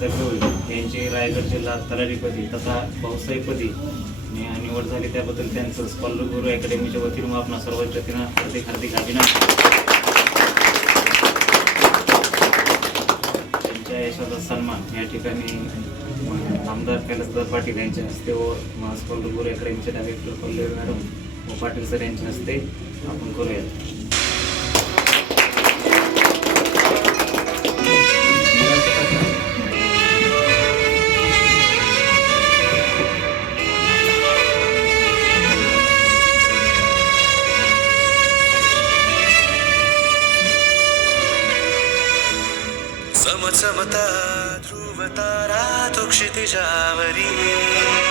बाळासाहेब गवळी यांची रायगड जिल्हा तलाठीपदी तथा भाऊसाहेबपदी निवड झाली. त्याबद्दल त्यांचं स्कॉलर गुरु अकॅडमीच्या वतीनं आपण आपणा सर्वांच्या वतीनं हार्दिक हार्दिक अभिनंदन. त्यांच्या यशाचा सन्मान या ठिकाणी आमदार कैलासदार पाटील यांच्या हस्ते व स्कॉलर गुरु अकॅडमीचे डायरेक्टर पल्लवी मॅडम व पाटील सर यांच्या हस्ते आपण करूयात. समसमता ध्रुवतारा तो क्षितिजावरी।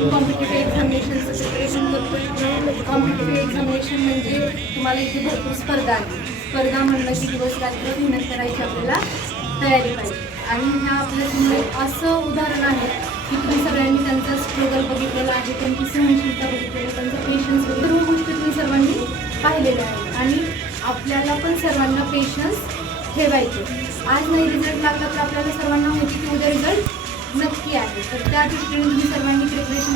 माहितीच कॉम्पिटेटिव्ह एक्झामिनेशनचं प्रिपरेशन करतो कॉम्पिटेटिव्ह एक्झामिनेशन म्हणजे तुम्हाला इथे भरपूर स्पर्धा आहे. स्पर्धा म्हणलं की दिवस रात्र मेहनत करायची आपल्याला तयारी पाहिजे. आणि ह्या आपल्या एक असं उदाहरण आहे की तुम्ही सगळ्यांनी त्यांचा स्ट्रगल बघितलेला आहे त्यांची सहनशीलता बघितलेली त्यांचा पेशन्स सर्व गोष्टी तुम्ही सर्वांनी पाहिलेल्या आहेत. आणि आपल्याला पण सर्वांना पेशन्स ठेवायचे आज नाही रिझल्ट लागला तर आपल्याला सर्वांना माहिती की उद्या रिझल्ट नक्की आहे. तर त्या दृष्टीने तुम्ही सर्वांनी प्रिपरेशन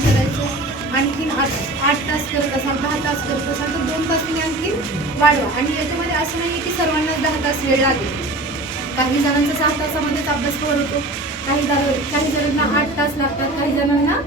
वाढवा आणि याच्यामध्ये असं नाही आहे की सर्वांना दहा तास वेळ लागेल. काही जणांचा सहा तासामध्येच अभ्यास कवर होतो. काही काही जणांना आठ तास लागतात काही जणांना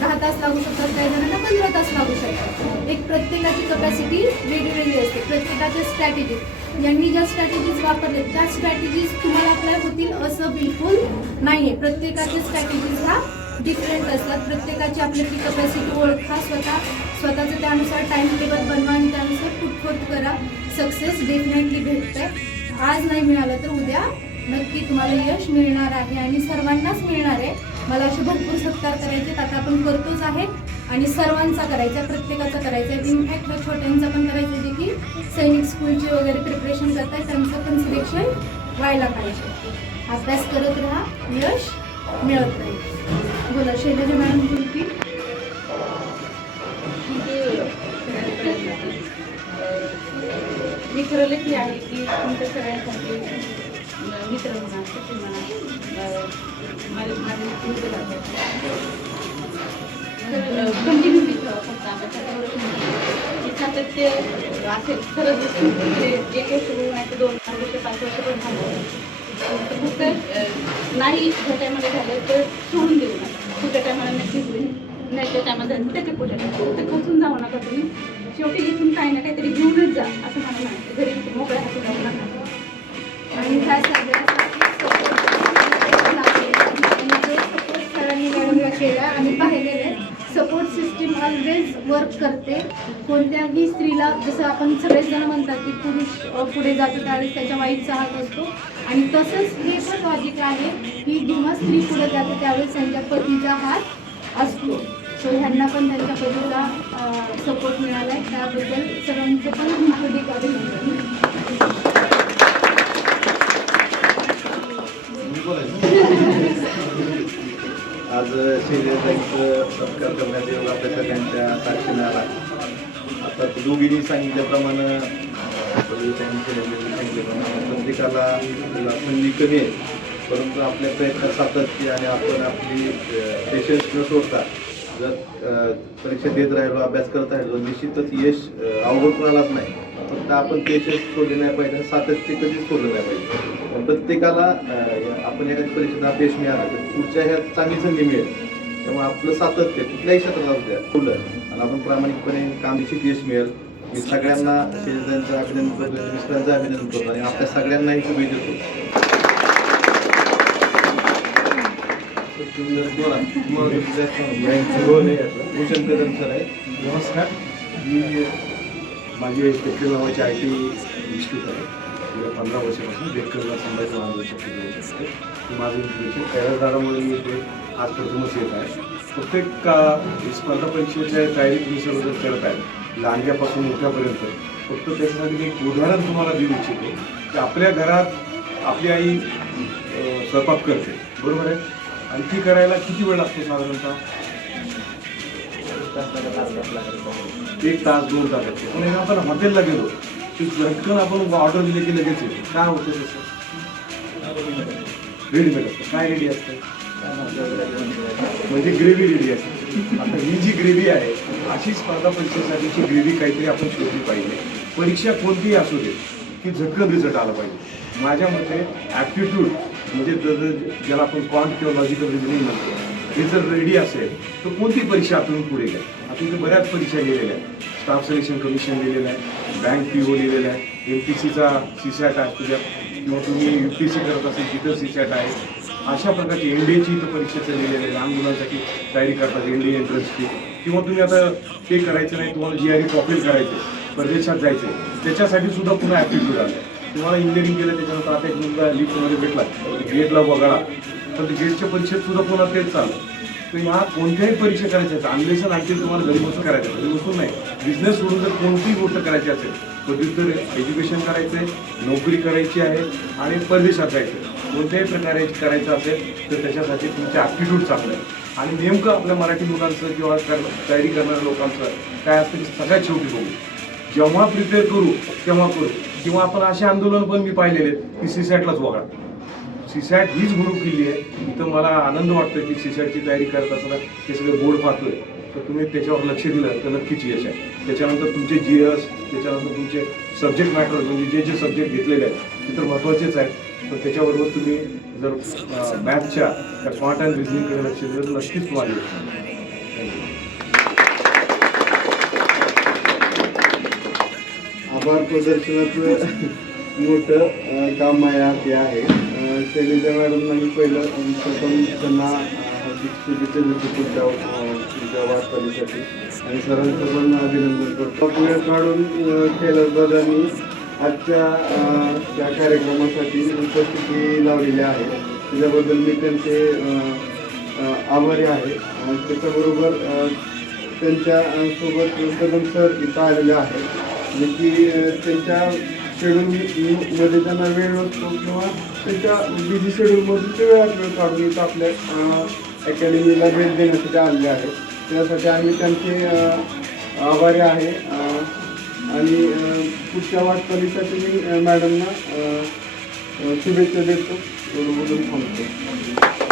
दहा तास लागू शकतात काही जणांना पंधरा तास लागू शकतात. एक प्रत्येकाची कपॅसिटी वेगवेगळी असते. प्रत्येकाच्या स्ट्रॅटेजीज यांनी ज्या स्ट्रॅटेजीज वापरले त्या स्ट्रॅटेजीज तुम्हाला अप्लाय होतील असं बिलकुल नाही आहे प्रत्येकाच्या स्ट्रॅटेजीज ह्या डिफरंट असतात. प्रत्येकाची आपल्याची कपॅसिटी ओळखा स्वतः. स्वतःचं त्यानुसार टाईम टेबल बनवा आणि त्यानुसार पुटफोट करा. सक्सेस डेफिनेटली भेटतं आज नाही मिळालं तर उद्या नक्की तुम्हाला यश मिळणार आहे आणि सर्वांनाच मिळणार आहे. मला असे भरपूर सत्कार करायचे आहेत. आता आपण करतोच आहे आणि सर्वांचा करायचा आहे, प्रत्येकाचा करायचा आहे. इनफॅक्ट ह्या छोट्यांचा पण करायचं आहे जे की सैनिक स्कूलचे वगैरे प्रिपरेशन करताय. त्यांचं पण सिलेक्शन व्हायला पाहिजे. अभ्यास करत राहा. यश मिळत नाही. बोला शैलजा मॅडम बोलती मी ठरवलं आहे की तुमच्या सगळ्यांसाठी मित्र म्हणा सुट्टी म्हणा अं, माझे मित्र तर कंटिन्यू म्हणजे मित्र फक्त आमच्या हे सातत्य असेल खरंच म्हणजे एक वर्ष नाही दोन वर्ष पाच वर्ष पण झालं. फक्त नाही छोट्यामध्ये झालं तर सोडून देऊ नका. पुढच्या टायमाला नक्कीच होईल नाही त्या टायमाला त्याच्या पुढच्या टायमाला तर खचून जाऊ नका तुम्ही. शेवटी इथून काही ना काहीतरी घेऊनच जा असं मला म्हणायचं. घरी इथून मोकळ्या हाती जाऊ नका. आणि ह्या सगळ्यासाठी support आणि जो सरांनी आणि सपोर्ट सिस्टीम ऑलवेज वर्क करते. कोणत्याही स्त्रीला जसं आपण सगळेच जण म्हणतात की पुरुष पुढे जातो त्यावेळेस त्याच्या वाईटचा हात असतो. आणि तसंच हे पण लॉजिक आहे की जेव्हा स्त्री पुढे जाते त्यावेळेस त्यांच्या पतीचा हात असतो. सो ह्यांना पण त्यांच्या पतीला सपोर्ट मिळाला आहे त्याबद्दल सगळ्यांचं पण हार्दिक अभिनंदन आज शैलेताईंचं सत्कार करण्यात येऊन आपल्या सगळ्यांच्या साक्षीने आला तर दोघींनी सांगितल्याप्रमाणे सांगितल्याप्रमाणे प्रत्येकाला संधी कमी आहे. परंतु आपल्या प्रयत्न सातत्य आणि आपण आपली पेशन्स न सोडता जर परीक्षा देत राहिलो अभ्यास करत राहिलो निश्चितच यश अवघड कोणालाच नाही. फक्त आपण पेशन्स सोडले नाही पाहिजे सातत्य कधीच सोडलं नाही पाहिजे. पण प्रत्येकाला आपण एखाद्या परीक्षेत अपयश मिळाला तर पुढच्या ह्या चांगली संधी मिळेल. त्यामुळे आपलं सातत्य कुठल्याही क्षेत्रात असू द्या खुलं आणि आपण प्रामाणिकपणे काम निश्चित यश मिळेल. मी सगळ्यांना शेजाऱ्यांचं अभिनंदन करतो मिस्टरांचं अभिनंदन करतो आणि आपल्या सगळ्यांनाही शुभेच्छा देतो. भूषण कदम सर आहे नमस्कार. मी माझी बेकर नावाची आय टी इन्स्टिट्यूट आहे. गेल्या पंधरा वर्षापासून बेकरला संभाजी महाराज पुढे माझं इन्स्टिट्यूशन कैलासदारामुळे मी इथे आज प्रथमच येत आहे. प्रत्येक स्पर्धा परीक्षेच्या तयारीत मी सर्व करत आहे. लहानग्यापासून मोठ्यापर्यंत. फक्त त्याच्यासाठी मी एक उदाहरण तुम्हाला देऊ इच्छितो. की आपल्या घरात आपली आई स्वयंपाक करते. बरोबर आहे? आणि ती करायला किती वेळ लागतो साधारणतः? एक तास दोन तास लागतो. पण आपण हॉटेलला गेलो की झटकन आपण ऑर्डर दिली की लगेच येतो. काय होतं तसं? रेडीमेड असतं. काय रेडी असतं? म्हणजे ग्रेव्ही रेडी असते आता ही जी ग्रेव्ही आहे अशी स्पर्धा परीक्षेसाठीची ग्रेव्ही काहीतरी आपण शोधली पाहिजे. परीक्षा कोणतीही असू दे की झटकन रिझल्ट आला पाहिजे. माझ्या मते ॲप्टिट्यूड म्हणजे ज्याला आपण क्वांट किंवा लॉजिकल रिझनिंग म्हणतो हे जर रेडी असेल तर कोणती परीक्षा आपण पुढे घ्या. आता इथे बऱ्याच परीक्षा लिहिलेल्या आहेत. स्टाफ सिलेक्शन कमिशन लिहिलेलं आहे बँक पी ओ लिहिलेलं आहे एम पी सीचा सी सॅट आहे तुझ्या किंवा तुम्ही यू पी सी करत असेल तिथं सी सॅट आहे अशा प्रकारची एन डी एची इथं परीक्षेचं लिहिलेलं आहे. लहान मुलांसाठी तयारी करतात एन डी एंट्रन्सची किंवा तुम्ही आता ते करायचं नाही तुम्हाला जी आर ई प्रॉफिल करायचे परदेशात जायचे त्याच्यासाठी सुद्धा पुन्हा ॲप्टिट्यूड आलं तुम्हाला इंजिनिअरिंग केलं त्याच्यानंतर आता एक मुलगा लिफ्टमध्ये भेटला गेटला वगळा. तर गेटच्या परीक्षेत सुद्धा पुन्हा तेच चाललं तर ह्या कोणत्याही परीक्षा करायच्या आहेत अन्वेषण आणखी तुम्हाला घरी बसून करायचं आहे. घरी बसून नाही बिझनेस सोडून जर कोणतीही गोष्ट करायची असेल पदव्युत्तर एज्युकेशन करायचं आहे नोकरी करायची आहे आणि परदेशात जायचं आहे. कोणत्याही प्रकारे करायचं असेल तर त्याच्यासाठी तुमचे ॲप्टिट्यूड चांगलं आहे आणि नेमकं आपल्या मराठी मुलांचं किंवा तयारी करणाऱ्या लोकांचं काय असतं की सगळ्यात शेवटी बघू. जेव्हा प्रिपेअर करू तेव्हा करू. किंवा आपण असे आंदोलन पण मी पाहिलेले की सीसॅटलाच वगळा सीसॅट हीच गुरु केली आहे. इथं मला आनंद वाटतो की सीसॅटची तयारी करत असताना हे सगळे बोर्ड पाहतोय. तर तुम्ही त्याच्यावर लक्ष दिलं तर नक्कीच यश आहे. त्याच्यानंतर तुमचे जी एस त्याच्यानंतर तुमचे सब्जेक्ट मॅटर म्हणजे जे जे सब्जेक्ट घेतलेले आहेत ते तर महत्त्वाचेच आहेत. तर त्याच्याबरोबर तुम्ही जर मॅथच्या त्या क्वांट अँड रिझनिंगकडे लक्ष दिलं तर नक्कीच तुम्हाला यश आभार प्रदर्शनाचं मोठं काम माझ्या हाती आहे. शैलेजा मॅडमनाही पहिलं प्रथम त्यांना शुभेच्छा देतो पुढच्या अं, पुढच्या आणि सरांचं पण अभिनंदन करतो. वेळ काढून केलं कैलासदादांनी आजच्या या कार्यक्रमासाठी उपस्थिती लावलेली आहे. त्याच्याबद्दल मी त्यांचे आभारी आहे. त्याच्याबरोबर त्यांच्यासोबत कदम सर इथं आलेले आहे जे की त्यांच्या शेड्यूलमध्ये त्यांना वेळ नसतो किंवा त्यांच्या बिझी शेड्यूलमधून ते वेळात वेळ काढून इथं आपल्या अकॅडमीला भेट देण्यासाठी आलेले आहे त्यासाठी आम्ही त्यांचे आभारी आहे. आणि पुढच्या वाटचालीसाठी मी मॅडमना शुभेच्छा देतो. एवढं बोलून थांबतो.